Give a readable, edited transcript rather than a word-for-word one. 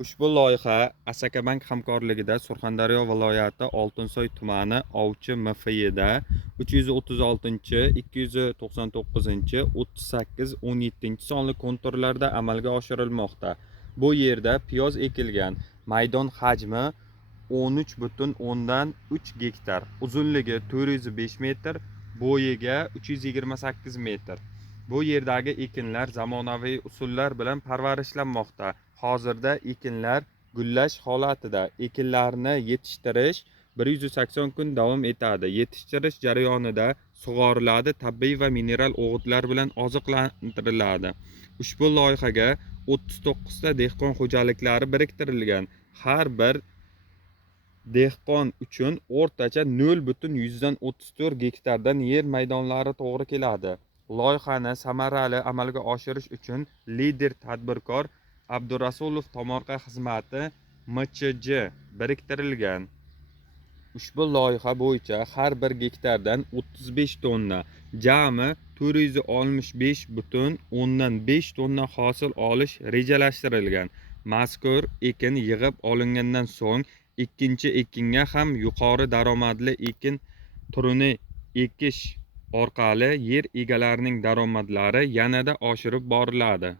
Ushbu loyiha Asakabank hamkorligida Surxondaryo viloyati Oltinsoy tumani Ovchi MFIda 336, 299, 38, 17 sonli konturlarda amalga oshirilmoqda. Bu yerda piyoz ekilgan. Maydon hajmi 13,3 gektar, uzunligi 405 metr, bo'yiga 328 metr. Bu yerdagi ekinlar zamonaviy usullar bilan parvarishlanmoqda. Hozirda ekinlar gullash holatida. Ekinlarni yetishtirish 180 kun davom etadi. Yetishtirish jarayonida sug'oriladi, tabiiy va mineral o'g'itlar bilan oziqlantiriladi. Ushbu loyihaga 39 ta dehqon xo'jaliklari biriktirilgan. Har bir dehqon uchun o'rtacha 0,34 gektardan yer maydonlari to'g'ri keladi. Loyihani samarali amalga oshirish uchun lider tadbirkor Abdurasulov tomorqa xizmati MChJ biriktirilgan. Ushbu loyiha bo'yicha har bir gektardan 35 tonna, jami 465,5 tonna hosil olish rejalashtirilgan. Mazkur ekin yig'ib olingandan so'ng ikkinchi ekinga ham yuqori daromadli ekin turini ekish orqali yer egalarining daromadlari yanada oshirib boriladi.